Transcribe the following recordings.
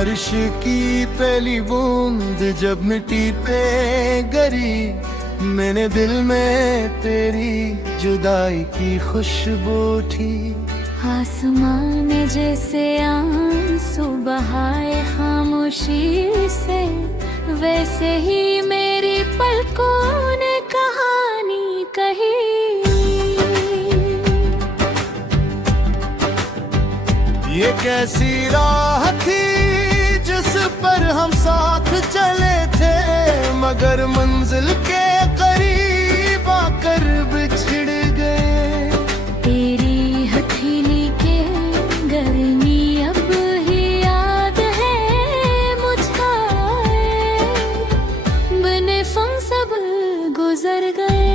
बारिश की पहली बूंद जब मिट्टी पे गिरी, मैंने दिल में तेरी जुदाई की खुशबू थी। आसमान ने जैसे आंसू बहाए खामोशी से, वैसे ही मेरी पलकों ने कहानी कही। ये कैसी राह थी जिस पर हम साथ चले थे, मगर मंजिल के करीब आकर बिछड़ गए। तेरी हथेली के गर्मी अब ही याद है मुझको, बने फंग सब गुजर गए।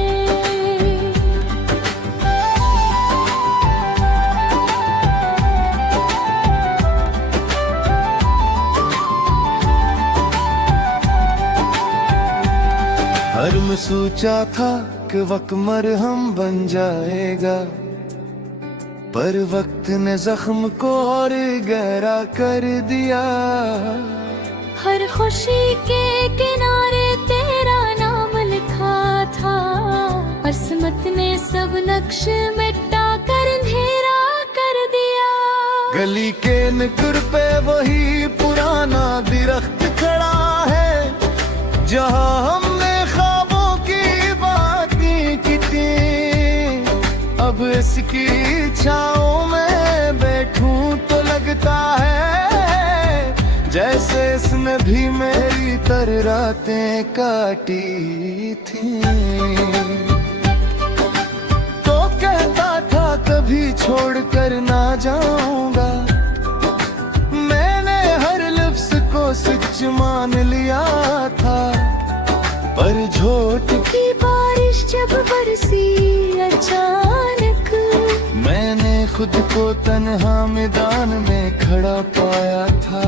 हर में सोचा था कि वक्त मरहम बन जाएगा, पर वक्त ने जख्म को और गहरा कर दिया। हर खुशी के किनारे तेरा नाम लिखा था, किस्मत ने सब नक्श मिटा कर अंधेरा कर दिया। गली के नुक्कड़ पे वही पुराना दरख्त खड़ा है, जहाँ हमने ख्वाबों की बातें की थी। अब इसकी छाँव में बैठूं तो लगता है जैसे इसने भी मेरी तरह रातें काटी थी। तो कहता था कभी छोड़ कर ना जाऊंगा, मैंने हर लफ्ज को सच मान लिया था। पर झोट की बारिश जब बरसी अचानक, मैंने खुद को तन्हा मैदान में खड़ा पाया था।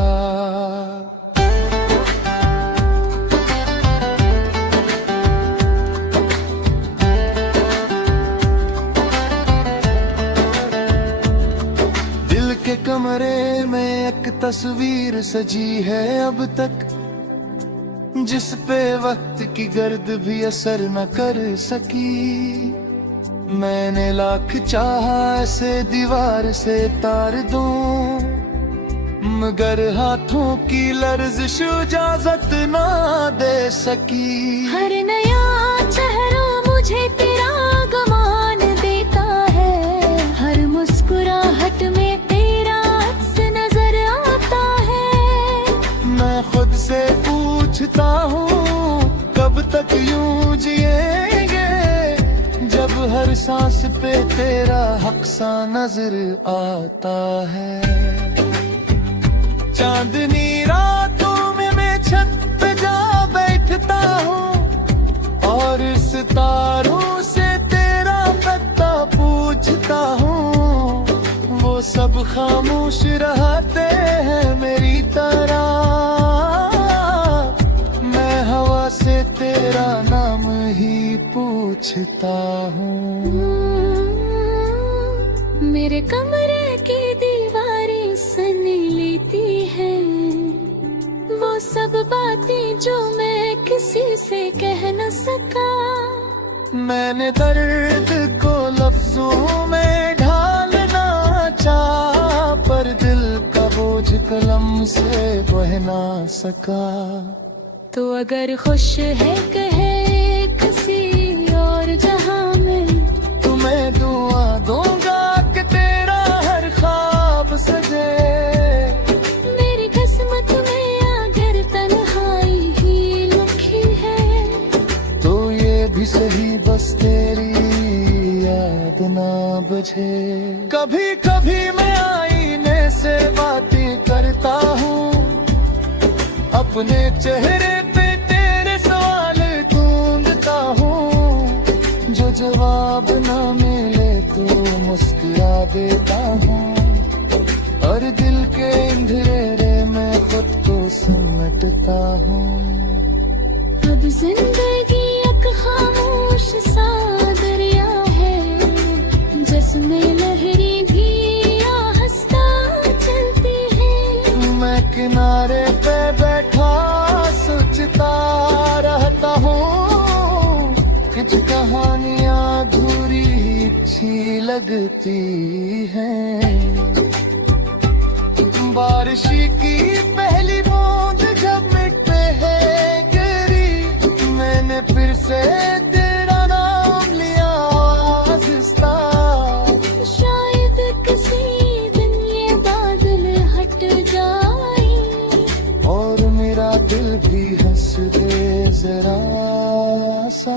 दिल के कमरे में एक तस्वीर सजी है अब तक, जिस पे वक्त की गर्द भी असर न कर सकी। मैंने लाख चाहा ऐसे दीवार से तार दूं, मगर हाथों की लर्जिश इजाजत ना दे सकी। हर नया चेहरा मुझे तेरा गमान देता है, हर मुस्कुराहट में तेरा अक्स नजर आता है। मैं खुद से पूछता हूँ कब तक यूं जिएंगे, जब हर सांस पे तेरा हक सा नजर आता है। चांदनी रातों में मैं छत पे जा बैठता हूँ, और सितारों से तेरा पता पूछता हूँ। वो सब खामोश रहते हैं मेरी तरह, मैं हवा से तेरा नाम ही पूछता हूँ। मेरे कमरे की दीवारें सुन लेती हैं वो सब बातें जो मैं किसी से कह न सका। मैंने दर्द को लफ्जों में ढालना चाहा, पर दिल का बोझ कलम से बह ना सका। तो अगर खुश है कहे किसी और जहां में, तुम्हें दुआ दूंगा कि तेरा हर ख्वाब सजे। मेरी किस्मत में अगर तन्हाई ही लिखी है, तो ये भी सही बस तेरी याद ना बजे। कभी कभी मैं आईने से बातें करता हूँ, अपने चेहरे पे तेरे सवाल ढूंढता हूँ। जो जवाब ना मिले तो मुस्कुरा देता हूँ, और दिल के अंधेरे में खुद को समेटता हूँ। अब जिंदगी एक खामोश सा दरिया है, जिसमें लहरें भी आहिस्ता चलती है। मैं किनारे लगती हैं। बारिश की पहली बूंद जब मिट पे है गिरी, मैंने फिर से तेरा नाम लिया आहिस्ता। शायद किसी दिन ये बादल हट जाए और मेरा दिल भी हंस दे जरा सा।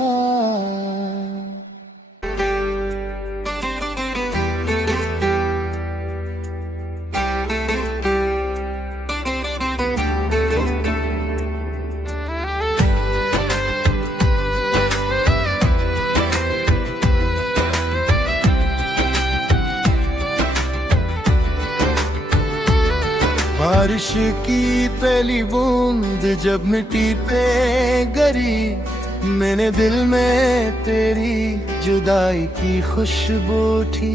बारिश की पहली बूंद जब मिट्टी पे गिरी, मैंने दिल में तेरी जुदाई की खुशबू थी।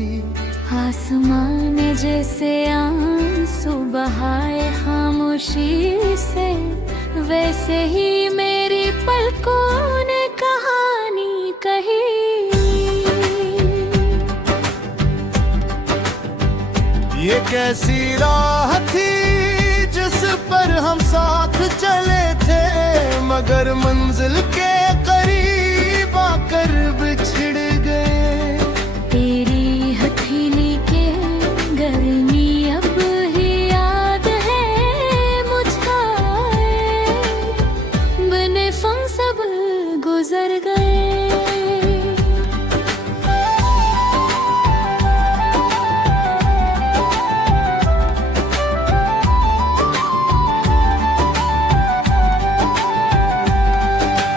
आसमान जैसे आंसू बहाए खामोशी से, वैसे ही मेरी पलकों ने कहानी कही। ये कैसी राह थी जिस पर हम साथ चले थे, मगर मंजिल के करीब आकर बिछड़ गए। तेरी हथेली के गर्मी अब ही याद है मुझे, बने फंग सब गुजर गए।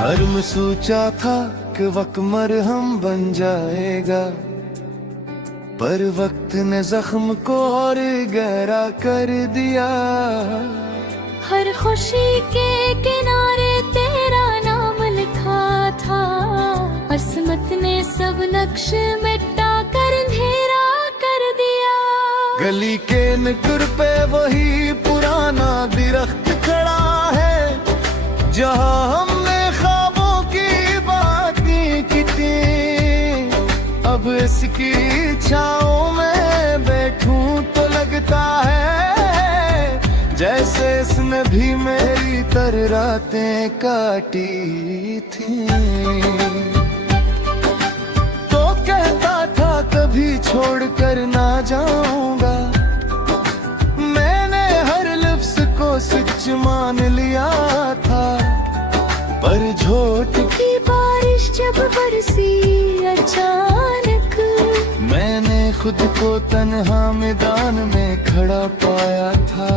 हर में सोचा था कि वक्त मरहम बन जाएगा, पर वक्त ने जख्म को और गहरा कर दिया। हर खुशी के किनारे तेरा नाम लिखा था, किस्मत ने सब नक्श मिटा कर अंधेरा कर दिया। गली के नुक्कड़ पे वही पुराना दरख्त खड़ा है, जहाँ हमने ख्वाबों की बातें की थी। अब इसकी छाँव में बैठूं तो लगता है जैसे इसने भी मेरी तरह रातें काटी थी। तो कहता था कभी छोड़ कर ना जाऊंगा, मैंने हर लफ्ज को सच मान लिया था। पर झोट की बारिश जब बरसी अचानक, मैंने खुद को तन्हा मैदान में खड़ा पाया था।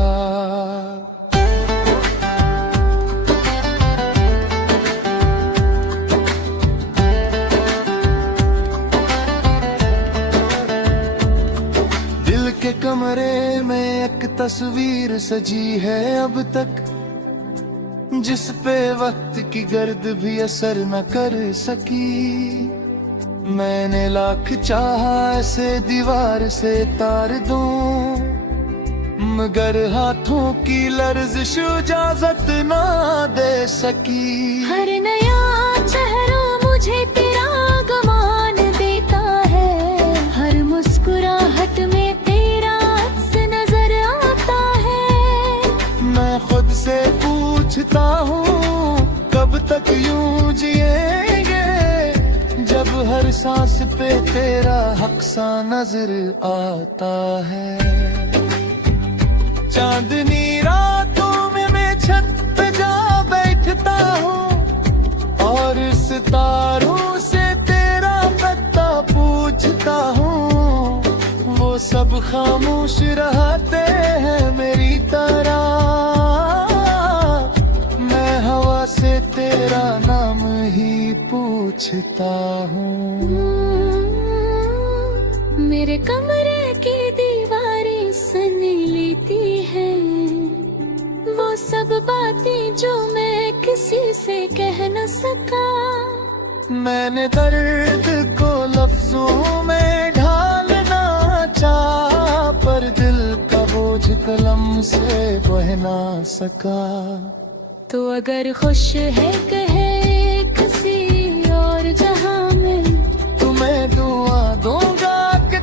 दिल के कमरे में एक तस्वीर सजी है अब तक, जिस पे वक्त की गर्द भी असर न कर सकी। मैंने लाख चाहा ऐसे दीवार से तार दूं, मगर हाथों की लर्जिश इजाजत ना दे सकी। हर नया चेहरा मुझे तेरा गमान देता है, हर मुस्कुराहट में तेरा अक्स नजर आता है। मैं खुद से पूछता हूँ कब तक यूं जिएंगे, जब हर सांस पे तेरा हक सा नजर आता है। चांदनी रातों में मैं छत पे जा बैठता हूँ, और सितारों से तेरा पता पूछता हूँ। वो सब खामोश रहते हैं मेरी तरह, मैं हवा से तेरा नाम ही पूछता हूँ। मेरे कमरे की दीवारें सन लेती हैं वो सब बातें जो मैं किसी से कह न सका। मैंने दर्द को लफ्जों में ढालना चाहा, पर दिल का बोझ कलम से बह ना सका। तो अगर खुश है कहे किसी और जहां में, तुम्हें दुआ दूंगा कि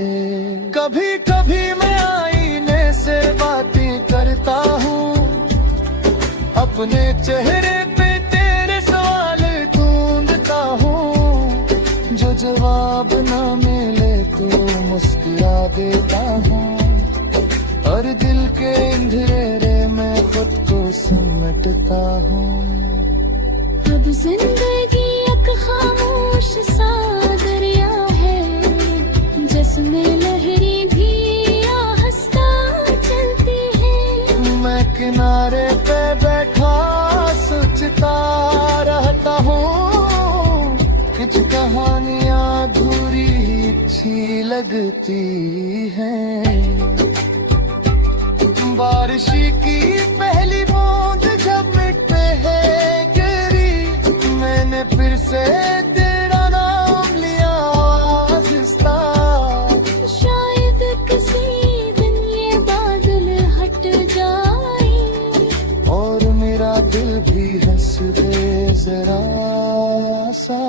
मुझे। कभी कभी मैं आईने से बातें करता हूँ, अपने चेहरे पे तेरे सवाल ढूंढता हूँ। जो जवाब ना मिले तो मुस्कुरा देता हूँ, और दिल के अंधेरे में खुद को समेटता हूँ। अब जिंदगी एक खामोश सा दरिया है, जिसमें लहरें भी आहिस्ता चलती है। मैं किनारे पे बैठा सोचता रहता हूँ, कुछ कहानियाँ अधूरी अच्छी लगती हैं। बारिश की पहली बूंद जब मिट पे है गिरी, मैंने फिर से तेरा नाम लिया आहिस्ता। शायद किसी दिन ये बादल हट जाए, और मेरा दिल भी हंस दे जरा सा।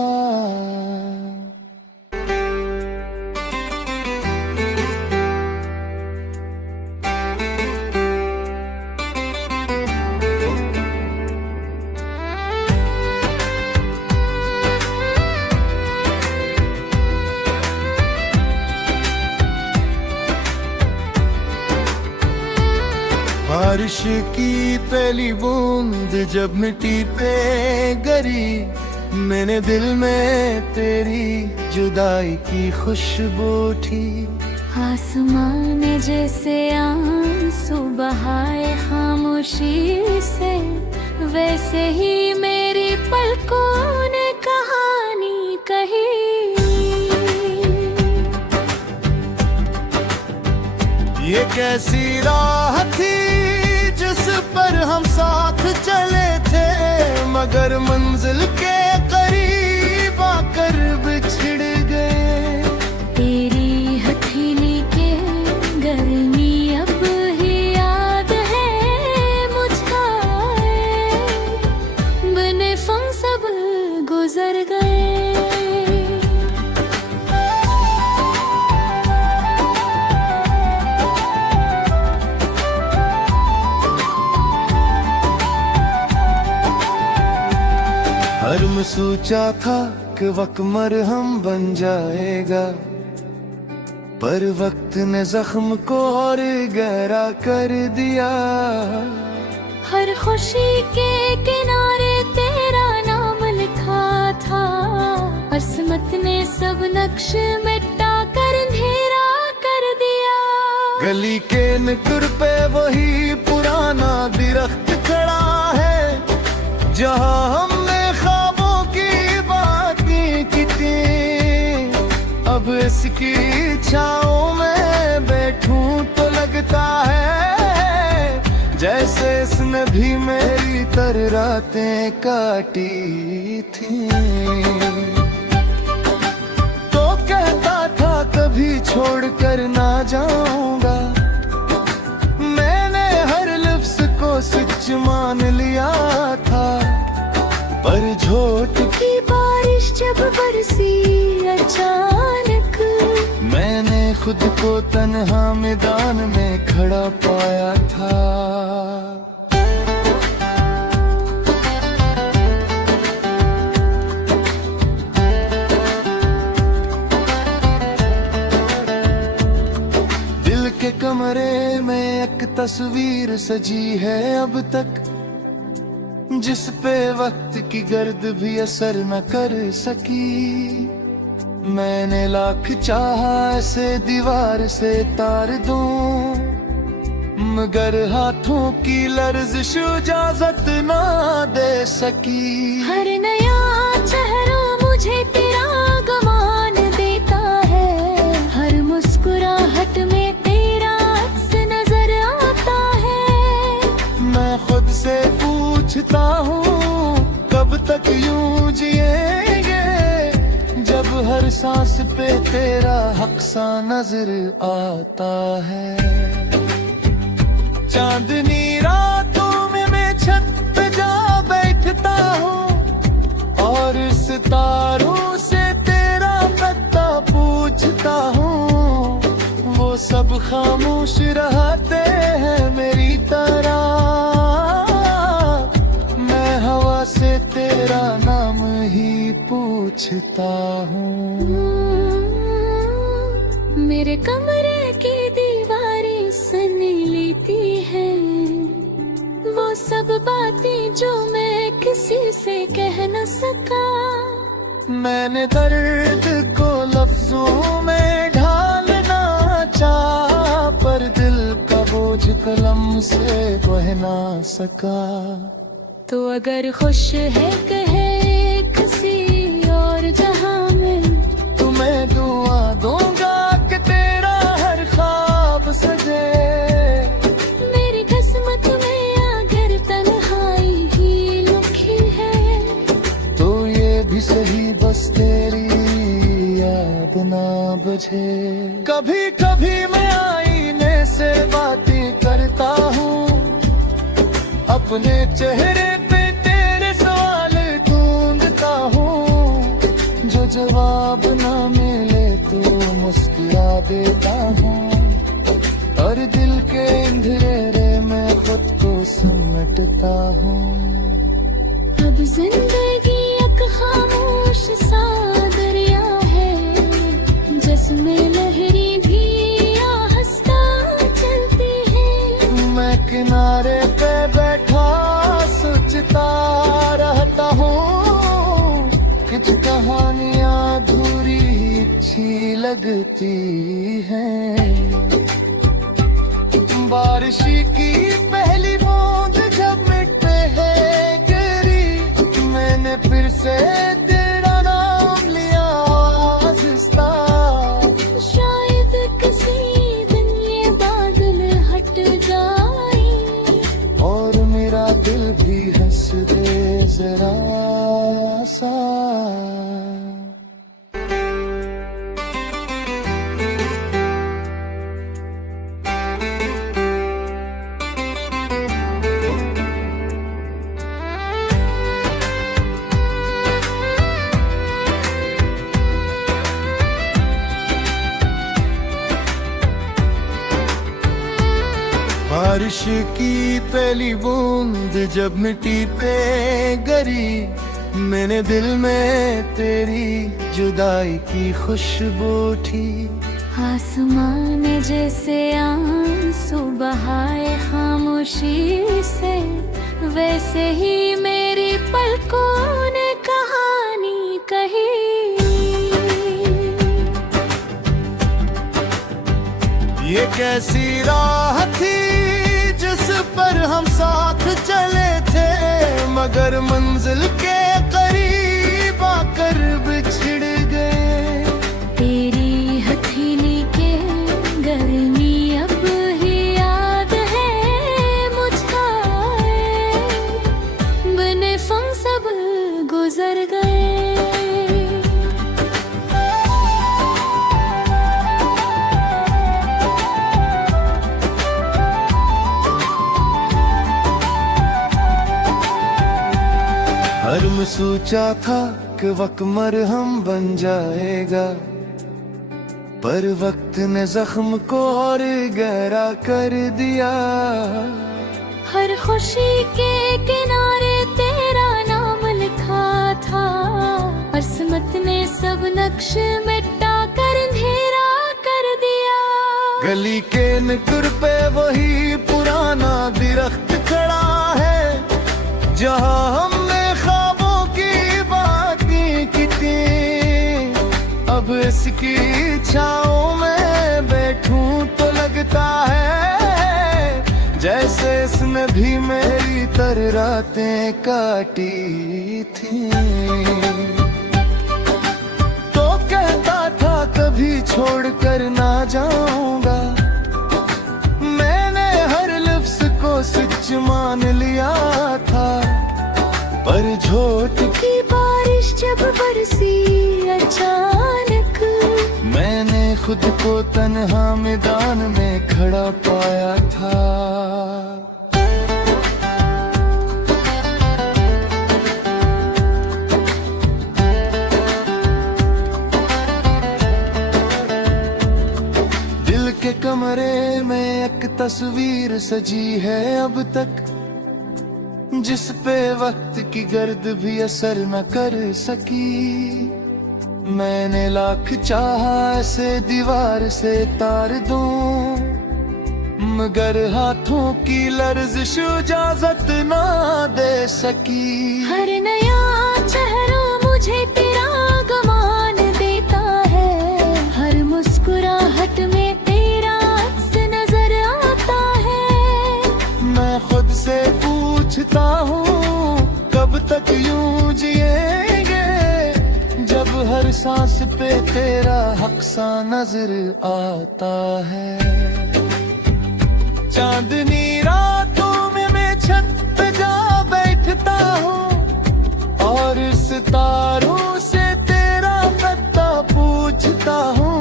बारिश की पहली बूंद जब मिट्टी पे गिरी, मैंने दिल में तेरी जुदाई की खुशबू उठी। आसमान ने जैसे आंसू बहाए खामोशी से, वैसे ही मेरी पलकों ने कहानी कही। ये कैसी राह थी जिस पर हम साथ चले थे, मगर मंजिल के करीब आकर बिछड़ गए। तेरी हथेली के गर्मी अब ही याद है मुझे, बने फम सब गुजर गए। हर में सोचा था कि वक्त मरहम बन जाएगा, पर वक्त ने जख्म को और गहरा कर दिया। हर खुशी के किनारे तेरा नाम लिखा था, किस्मत ने सब नक्श मिटा कर अंधेरा कर दिया। गली के नुक्कड़ पे वही पुराना दरख्त खड़ा है, जहाँ हमने ख्वाबों की बातें की थी। अब इसकी छाँव में बैठूं तो लगता है जैसे इसने भी मेरी तरह रातें काटी थी। तो कहता था कभी छोड़कर ना जाऊंगा, मैंने हर लफ्ज को सच मान लिया था। पर झोट की बारिश जब बरसी अचानक, मैंने खुद को तन्हा मैदान में खड़ा पाया था। दिल के कमरे में एक तस्वीर सजी है अब तक, जिस पे वक्त की गर्द भी असर न कर सकी। मैंने लाख चाहा ऐसे दीवार से तार दूं, मगर हाथों की लर्जिश इजाजत ना दे सकी। हर नया चेहरा मुझे तेरा गमान देता है, हर मुस्कुराहट में तेरा अक्स नजर आता है। मैं खुद से पूछता हूँ कब तक यूं जिएंगे, जब हर सांस पे तेरा हक सा नजर आता है। चांदनी रातों में मैं छत पे जा बैठता हूँ, और सितारों से तेरा पता पूछता हूँ। सब खामोश रहते हैं मेरी तरह। मैं हवा से तेरा नाम ही पूछता हूँ। मेरे कमरे की दीवारें सन लेती है वो सब बातें जो मैं किसी से कह न सका। मैंने दर्द को लफ्जों में ढालना चाहा, पर दिल का बोझ कलम से बह ना सका। तो अगर खुश है कहे किसी और जहां में, तुम्हें दुआ दूंगा कि तेरा हर ख्वाब सजे। मेरी किस्मत में अगर तन्हाई ही लिखी है, तो ये भी सही बस तेरी याद ना बजे। कभी कभी मैं आईने से बातें करता हूँ, अपने चेहरे पे तेरे सवाल ढूंढता हूँ। जो जवाब ना मिले तो मुस्कुरा देता हूँ, और दिल के अंधेरे में खुद को समेटता हूँ। अब जिंदगी एक खामोश सा दरिया है, जिसमें लहरें भी आहिस्ता चलती है। मैं किनारे पे बैठा सोचता रहता हूँ, कुछ कहानियाँ अधूरी अच्छी लगती हैं। बारिश की पहली बूंद जब मिट है गिरी, मैंने फिर से तेरा नाम लिया आहिस्ता। शायद किसी दिन ये बादल हट जाए, और मेरा दिल भी हंस दे जरा सा। बारिश की पहली बूंद जब मिट्टी पे गिरी, मैंने दिल में तेरी जुदाई की खुशबू उठी। आसमान जैसे आंसू बहाए खामोशी से, वैसे ही मेरी पलकों ने कहानी कही। ये कैसी राह थी जिस पर हम साथ चले थे, मगर मंजिल के करीब आकर बिछड़ गए। तेरी हथेली के गर्मी अब ही याद है मुझे, बने फम सब गुजर गए। हर में सोचा था कि वक्त मरहम बन जाएगा, पर वक्त ने जख्म को और गहरा कर दिया। हर खुशी के किनारे तेरा नाम लिखा था, किस्मत ने सब नक्श मिटा कर अंधेरा कर दिया। गली के नुक्कड़ पे वही पुराना दरख्त खड़ा है, जहाँ हमने ख्वाबों की बातें की थी। अब इसकी छाँव में बैठूं तो लगता है जैसे इसने भी मेरी तरह रातें काटी थी। तो कहता था कभी छोड़ कर ना जाऊंगा, मैंने हर लफ्ज को सच मान लिया था। पर झोट की बारिश जब बरसी अचानक, मैंने खुद को तन्हा मैदान में खड़ा पाया था। दिल के के कमरे में एक तस्वीर सजी है अब तक, जिस पे वक्त की गर्द भी असर न कर सकी। मैंने लाख चाहा ऐसे दीवार से तार दूं, मगर हाथों की लर्जिश इजाजत ना दे सकी। हर नया चेहरा मुझे तेरा गमान देता है, हर मुस्कुराहट में तेरा अक्स नजर आता है। मैं खुद से पूछता हूँ कब तक यूं जिएंगे, जब हर सांस पे तेरा हक सा नजर आता है। चांदनी रातों में मैं छत पे जा बैठता हूँ, और सितारों से तेरा पता पूछता हूँ।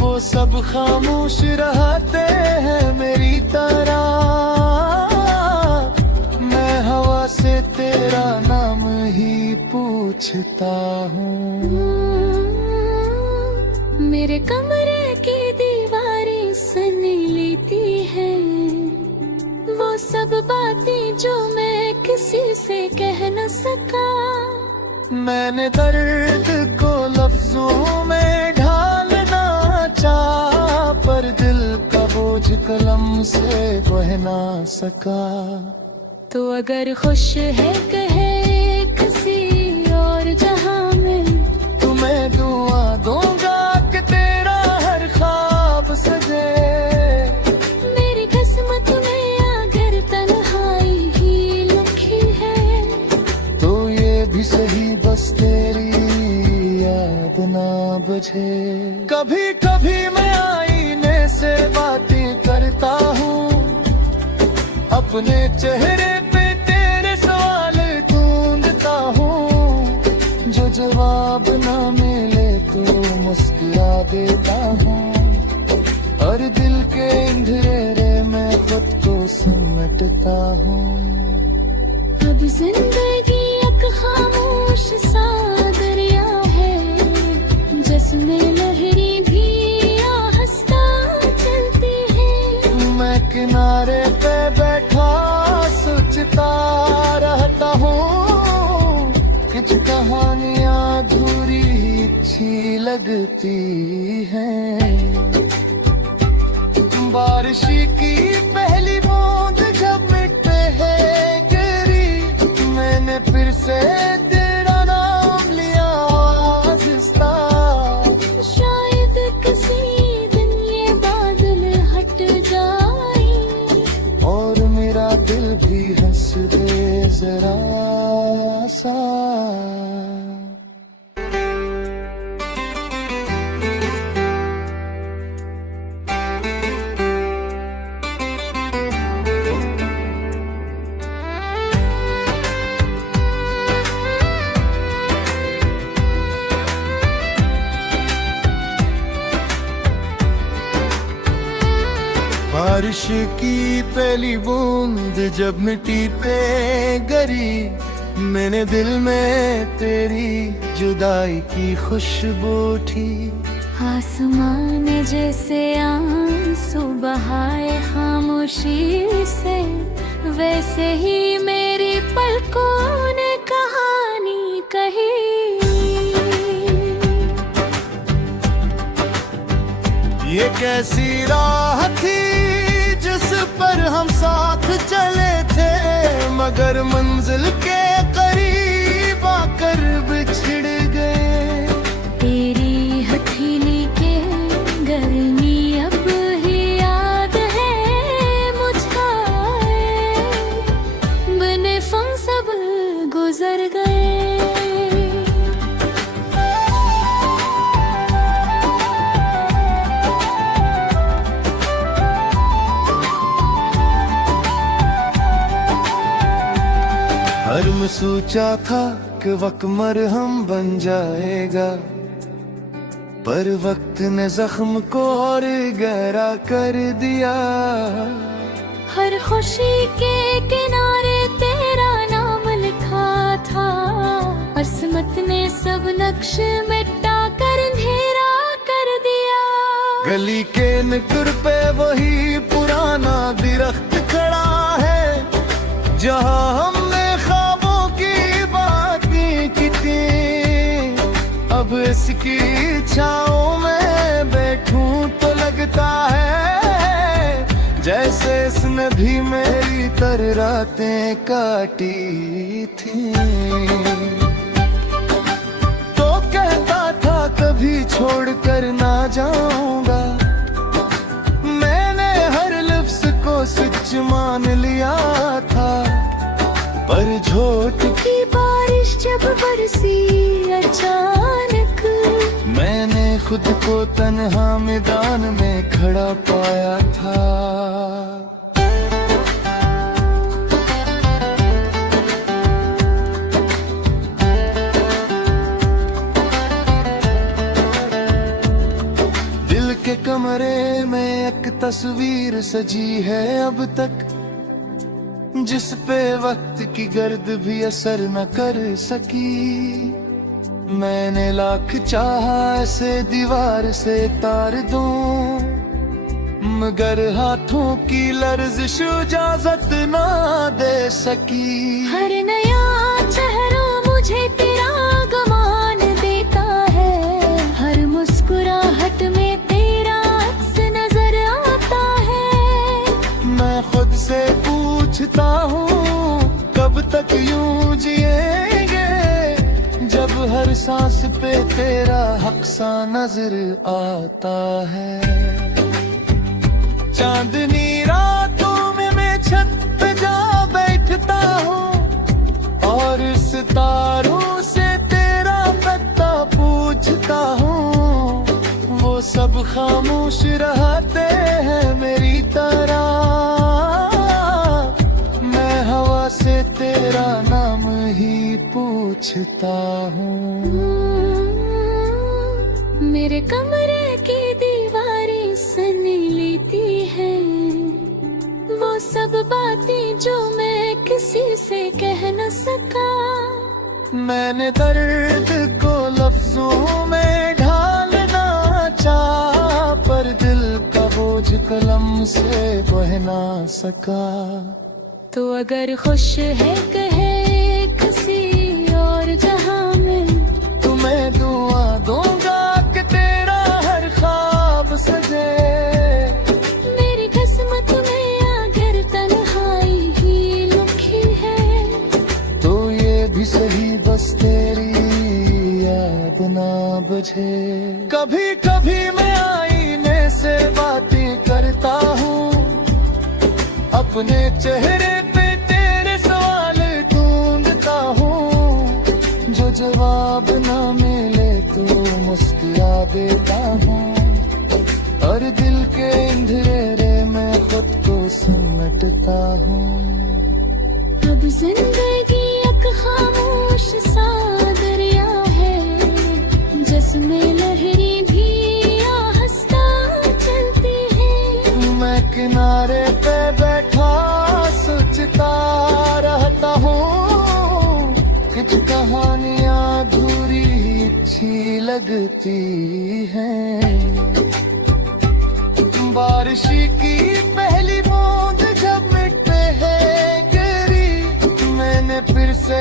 वो सब खामोश रहते हैं मेरी तरह, मैं हवा से तेरा नाम ही पूछता हूँ। मेरे कमरे की दीवारें सन लेती है वो सब बातें जो मैं किसी से कह न सका। मैंने दर्द को लफ्जों में ढालना चाहा, पर दिल का बोझ कलम से बह ना सका। तो अगर खुश है कहे किसी और जहां में, तुम्हें दुआ दूंगा कि तेरा हर ख्वाब सजे। मेरी किस्मत में अगर तन्हाई ही लिखी है, तो ये भी सही बस तेरी याद ना बजे। कभी कभी मैं आईने से बातें करता हूँ, अपने चेहरे पे तेरे सवाल ढूंढता हूँ। जो जवाब ना मिले तो मुस्कुरा देता हूँ, और दिल के अंधेरे में खुद को समेटता हूँ। अब जिंदगी एक खामोश सा दरिया है, जिसमें लहरी भी आहिस्ता चलती है। मैं किनारे पे बैठा सोचता रहता हूँ, कुछ कहानियाँ अधूरी अच्छी लगती हैं। बारिश की पहली बूंद जब मिटते है गिरी, मैंने फिर से तेरा नाम लिया आहिस्ता। शायद किसी दिन ये बादल हट जाए, और मेरा दिल भी हंस दे जरा सा। बारिश की पहली बूंद जब मिट्टी पे गिरी, मैंने दिल में तेरी जुदाई की खुशबू उठी। आसमान जैसे आंसू बहाए खामोशी से, वैसे ही मेरी पलकों ने कहानी कही। ये कैसी राह थी जिस पर हम साथ चले थे, मगर मंजिल के करीब आकर बिछड़ गए। तेरी हथेली के गर्मी अब ही याद है मुझे, बने फम सब गुजर गए। हर में सोचा था कि वक्त मरहम बन जाएगा, पर वक्त ने जख्म को और गहरा कर दिया। हर खुशी के किनारे तेरा नाम लिखा था, किस्मत ने सब नक्श मिटा कर अंधेरा कर दिया। गली के नुक्कड़ पे वही पुराना दरख्त खड़ा है, जहाँ हमने ख्वाबों की बातें की थी। अब इसकी छाँव में बैठूं तो लगता है जैसे इसने भी मेरी तरह रातें काटी थी। तो कहता था कभी छोड़कर ना जाऊंगा, मैंने हर लफ्ज को सच मान लिया था। पर झोट की बारिश जब बरसी अचानक, मैंने खुद को तन्हा मैदान में खड़ा पाया था। दिल के कमरे में एक तस्वीर सजी है अब तक, जिस पे वक्त की गर्द भी असर न कर सकी। मैंने लाख चाहा ऐसे दीवार से तार दूं, मगर हाथों की लर्जिश इजाजत ना दे सकी। हर नया चेहरा मुझे तेरा गमान देता है, हर मुस्कुराहट में तेरा अक्स नजर आता है। मैं खुद से पूछता हूँ कब तक यूं जिएंगे, जब हर सांस पे तेरा हक सा नजर आता है। चांदनी रातों में मैं छत पे जा बैठता हूँ और सितारों से तेरा पता पूछता हूँ। वो सब खामोश रहते हैं मेरी तरह, मैं हवा से तेरा नाम ही पूछता हूँ। मेरे कमरे की दीवारें सन लेती है वो सब बातें जो मैं किसी से कह न सका। मैंने दर्द को लफ्जों में ढालना चाहा, पर दिल का बोझ कलम से बह ना सका। तो अगर खुश है कहे किसी और जहां में, तुम्हें दुआ दूंगा कि तेरा हर ख्वाब सजे। मेरी किस्मत में अगर तन्हाई ही लिखी है, तो ये भी सही बस तेरी याद ना बुझे। कभी कभी मैं आईने से बातें करता हूँ, अपने चेहरे पे तेरे सवाल ढूंढता हूँ। जो जवाब ना मिले तो मुस्कुरा देता हूँ, और दिल के अंधेरे में खुद को समेटता हूँ। अब जिंदगी एक खामोश सा दरिया है, जिसमें लहरी भी आहिस्ता चलती है। मैं किनारे पे बैठा सोचता रहता हूँ, कुछ कहानियाँ अधूरी अच्छी लगती हैं। बारिश की पहली बूंद जब मिट पे है गिरी, मैंने फिर से